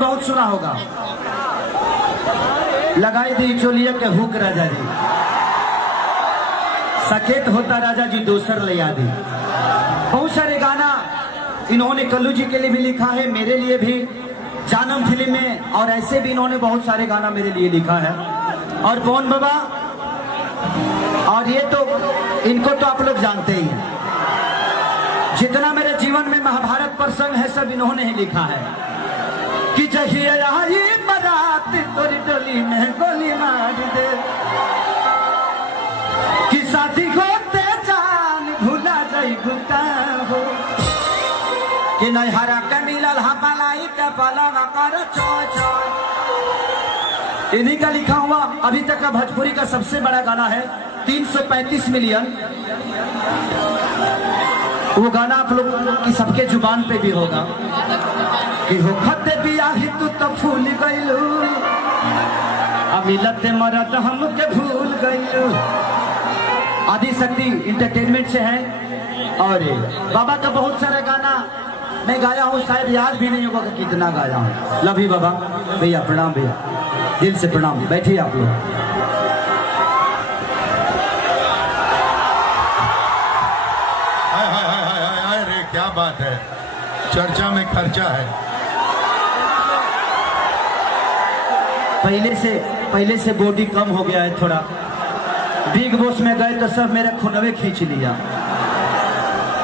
बहुत सुना होगा, लगाई दी चोलिया के हुक राजा जी, सकेत होता राजा जी दोसर ले यादी। बहुत सारे गाना इन्होंने कल्लू जी के लिए भी लिखा है, मेरे लिए भी, जानम फिल्म में, और ऐसे भी इन्होंने बहुत सारे गाना मेरे लिए लिखा है। और पवन बाबा, और ये तो इनको तो आप लोग जानते ही हैं, जितना मेरे जीवन में महाभारत प्रसंग है सब इन्होंने ही लिखा है। कि जहिया आई बारात तोरी डोली में गोली मार दे, कि साथी होते जान भूला जाई भूता हो, कि नैहरा के मिलल हमालाई के पलवा कर चोय चोय। इन्हीं का लिखा हुआ अभी तक का भोजपुरी का सबसे बड़ा गाना है, 335 मिलियन। वो गाना आप लोग की सबके जुबान पे भी होगा कि हो खते बियाही तू तो भूल गइलू, अमिलते मरद हमके भूल गइलू। आदि शक्ति इंटरटेनमेंट से है। और बाबा का बहुत सारा गाना मैं गाया हूँ, शायद याद भी नहीं होगा कि कितना गाया हूँ। लव यू बाबा, भैया प्रणाम, भैया दिल से प्रणाम। बैठिए आप लोग। क्या बात है, चर्चा में खर्चा है। पहले से बॉडी कम हो गया है थोड़ा। बिग बॉस में गए तो सब मेरे खुनवे खींच लिया।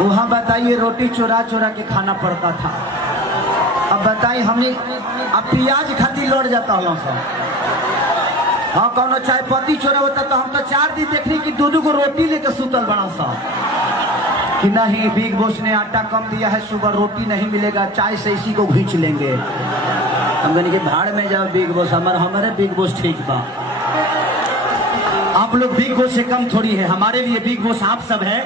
वहाँ बताइए रोटी चोरा चोरा के खाना पड़ता था। अब बताइए हमने अब प्याज खाती लौट जाता हूँ सब। हाँ कौन चाय पत्ती चोरा होता तो हम तो 4 दिन देखने की 2-2 को रोटी लेकर सुतल बना सा कि नहीं, बिग बॉस ने आटा कम दिया है, सुबह रोटी नहीं मिलेगा, चाय से इसी को खींच लेंगे। हम कहने के भाड़ में जाओ बिग बॉस, हमारे बिग बॉस ठीक बा। आप लोग बिग बॉस से कम थोड़ी है, हमारे लिए बिग बॉस आप सब है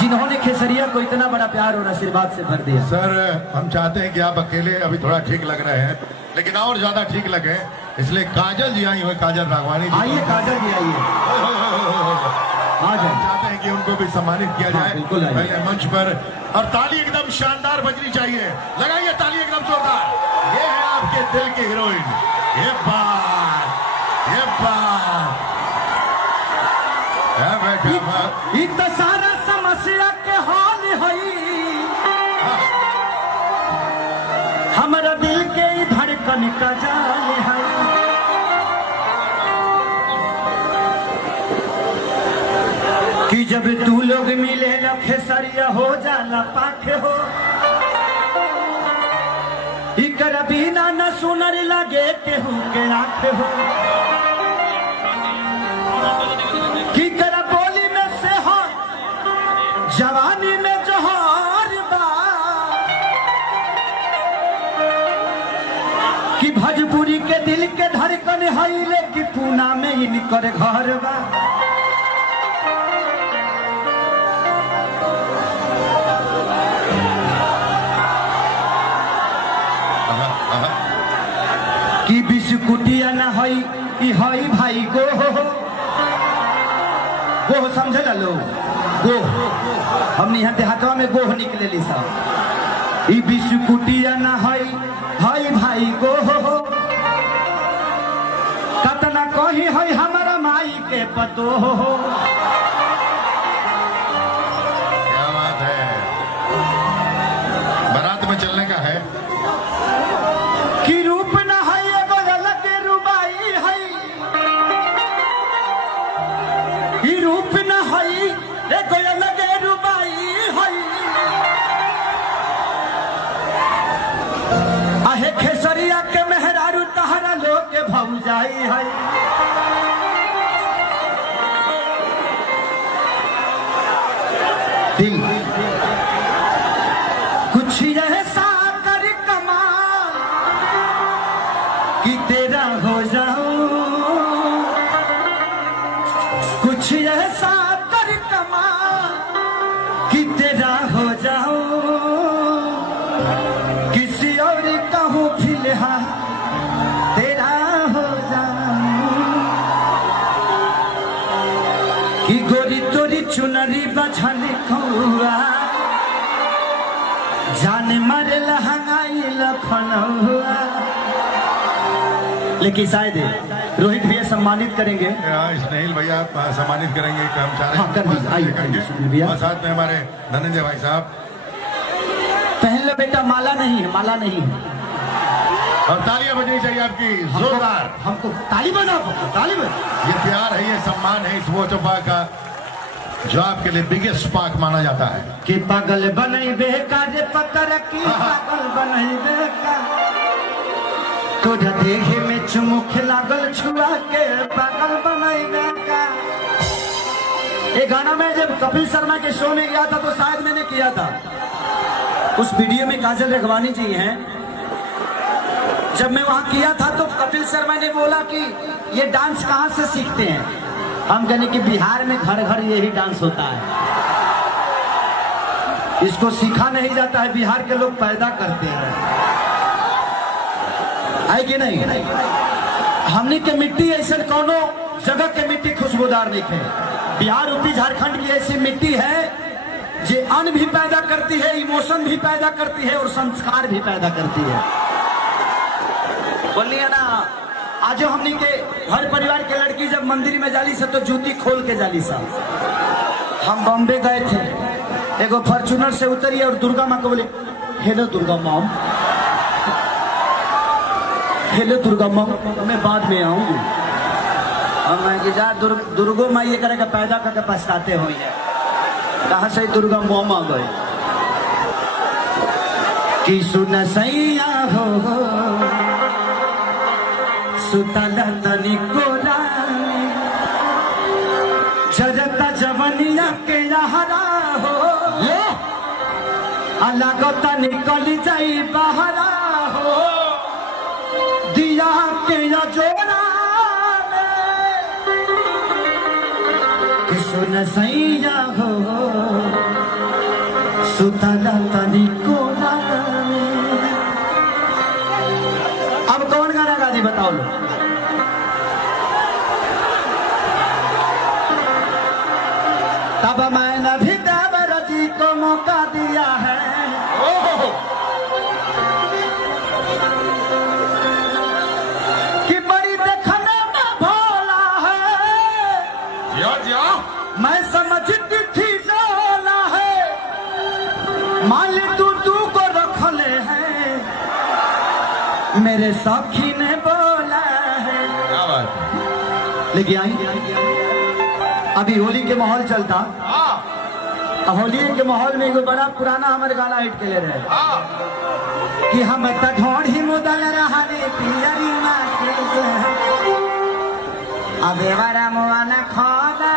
जिन्होंने खेसरिया को इतना बड़ा प्यार और आशीर्वाद से भर दिया। सर हम चाहते हैं कि आप अकेले अभी थोड़ा ठीक लग रहे हैं, लेकिन और ज्यादा ठीक लगे, इसलिए काजल जी आई हुए, काजल राघवानी जी। आइए काजल जी आइए, आ जाए। चाहते हैं कि उनको भी सम्मानित किया जाए पहले मंच पर, और ताली एकदम शानदार बजनी चाहिए। लगाइए ताली एकदम जोरदार। ये है आपके दिल की हीरोइन। ये बात इतना सारा समस्या के हाल है, हमारा दिल के धड़कन का जाल है। कि जब तू लोग मिले न खेसरिया हो जाला पाखे हो, इकर बिना न सुनर लगे केहू के आंखे हो, कि कर बोली में से हो जवानी में जोहर बा, कि भोजपुरी के दिल के धड़कन है, लेकिन पूना में इनकर घर बा। कि बिस्कुटिया न हई भाई गोह समझे ला लो, गोह हमने यहाँ देहातवा में गोह निकले ली सब। ई बिस्कुटिया न हई भाई गोह, कतना कही हई हमारा माई के पतो हो। क्या बात है, बारात में चलने का है। कि रूप न है एगो अलग रुबाई है, कि रूप न है एगो अलग रुबाई है। आहे खेसरिया के मेहरारू तहरा लोग के भौजाई है। दिल कुछ ऐसा कर कमाल कि तेरा हो जाऊं, कुछ ऐसा कर कमाल कि तेरा हो जाऊं, किसी और कहूँ फिलहाल तेरा हो जाऊं, कि गोरी तोरी चुनरी बझल खौआ, जान मर लहंगाई लखनऊआ। लेकिन शायद रोहित भैया सम्मानित करेंगे। स्नेहिल भैया सम्मानित करेंगे कर्मचारी। हाँ, कर दीजिए, आइए भैया। और साथ में हमारे धनंजय भाई साहब। पहन लो बेटा, माला नहीं है, माला नहीं है। और तालियां बजनी चाहिए आपकी जोरदार। हमको ताली बजाओ, ताली बजाओ। ये प्यार है, ये सम्मान है इस वोटो पार्क का, जो आपके लिए बिगेस्ट पार्क माना जाता है। कि पागल बनई बेका जे पतर की, पागल बनई बेका तोरा देखे में चुमुख लागल छुआ के, पागल बनई बेका। ये गाना मैं जब कपिल शर्मा के शो में गया था तो शायद मैंने किया था। उस वीडियो में काजल रखवानी जी हैं। जब मैं वहां किया था तो कपिल शर्मा ने बोला कि ये डांस कहां से सीखते हैं। हम कहने कि बिहार में घर घर यही डांस होता है, इसको सीखा नहीं जाता है, बिहार के लोग पैदा करते हैं। है कि नहीं? हमने के मिट्टी ऐसे कोनो जगह के मिट्टी खुशबूदार नहीं है। बिहार यूपी झारखंड की ऐसी मिट्टी है जो अन्न भी पैदा करती है, इमोशन भी पैदा करती है और संस्कार भी पैदा करती है। बोलिए ना, आज हमने के हर परिवार के लड़की जब मंदिर में जाली से तो जूती खोल के जाली सा। हम बॉम्बे गए थे, एगो फॉर्चूनर से उतरी और दुर्गा माँ को बोले hello Durga mom, hello Durga mom, मैं बाद में आऊंगी। और मैं कि जा दुर्गो माँ ये करेगा पैदा करके पछताते हो, कहाँ से दुर्गा मॉम आ गए। कि सुन सैया हो सुतला तनिको रानी, जरता जवनिया के यहारा हो, अलगता निकल जाई बहरा हो, दिया के जोड़ा कि सुन सैया हो सुतला तनिको रानी। अब कौन गाना गा दी बताओ लो। तब मैंने भी देवर जी को मौका दिया है, कि बड़ी देखने में भोला है, मैं समझती थी डोला है, मान तू को रख ले है, मेरे सखी ने बोला है। क्या बात। लेकिन आई अभी होली के माहौल चलता, होली के माहौल में एगो बड़ा पुराना हमारे गाना हिट के ले रहे कि हम ढोढ़ी मुदल रहा पियरी अबे वारा मुआना खोदा।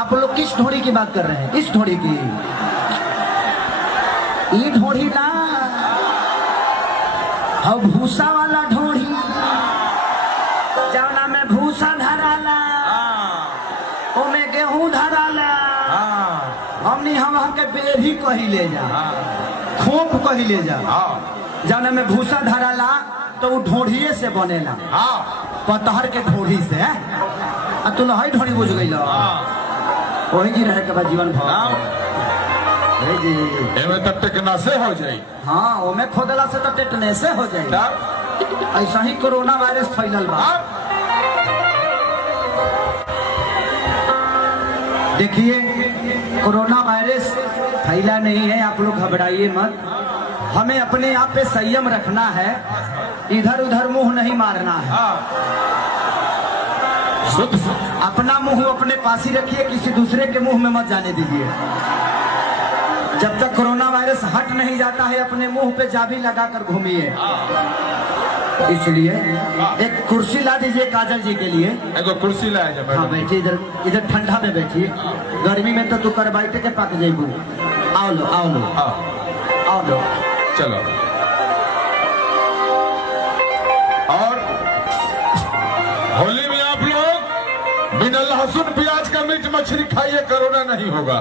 आप लोग किस ढोढ़ी की बात कर रहे हैं? इस ढोढ़ी की, ये ढोढ़ी ना हम भूसा वाला ढोढ़ी, जवना में भूसा धराला, ओमे गेहूं धराला, हमनी हम के बेरी कही ले जा, खोप कही ले जा। जवना में भूसा धराला तो वो ढोढ़िए से बनेला, पतहर के ढोढ़ी से। तू लहई ढोढ़ी बुझ गई, वही जी रहे के बाद जीवन भर तो टेटनसे हो जाए। हाँ, ओमे खोदला से तो टेटनसे हो जाए। ऐसा ही कोरोना वायरस फैलल बा। देखिए, कोरोना वायरस फैला नहीं है, आप लोग घबराइए मत। हमें अपने आप पे संयम रखना है, इधर उधर मुंह नहीं मारना है। अपना मुंह अपने पास ही रखिए, किसी दूसरे के मुंह में मत जाने दीजिए। जब तक कोरोना वायरस हट नहीं जाता है, अपने मुंह पे चाबी लगाकर घूमिए। इसलिए एक कुर्सी ला दीजिए काजल जी के लिए। एक कुर्सी ला। हाँ बैठिए, इधर इधर ठंडा में बैठिए, गर्मी में तो तू कर बैठे के पक जेबू। आओ लो, आओ लो, आओ लो, चलो। और होली में आप लोग बिना लहसुन प्याज का मीट मछली खाइए, कोरोना नहीं होगा।